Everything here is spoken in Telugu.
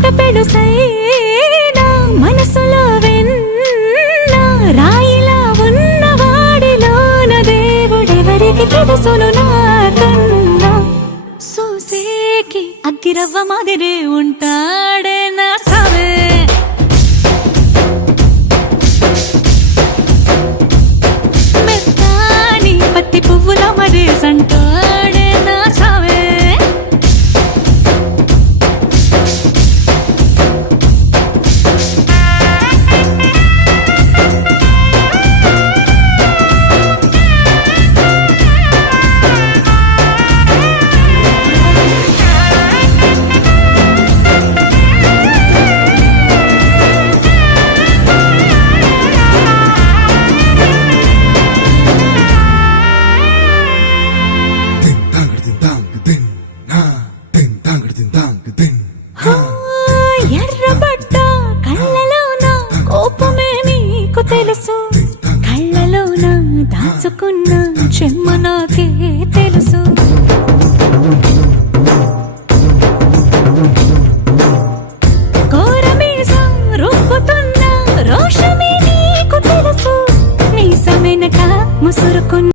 మాట పెడుసైనా మనసులో వెన్న రాయిలా ఉన్నవాడిలోన దేవుడెవరికి తెలుసును నాకన్నా చూసేకి అగ్గిరవ్వ మాదిరే ఉంటాడే నా సావే మెత్తాని పత్తి పువ్వుల మరేసంటాడే నా సావే ఎర్రబడ్డ కళ్ళలోన కోపమే నీకు తెలుసు కళ్ళలోన దాచుకున్న చెమ్మ నాకే తెలుసు కోరమీసం రుబ్బుతున్న రోషమే నీకు తెలుసు మీసమెనక ముసురుకున్న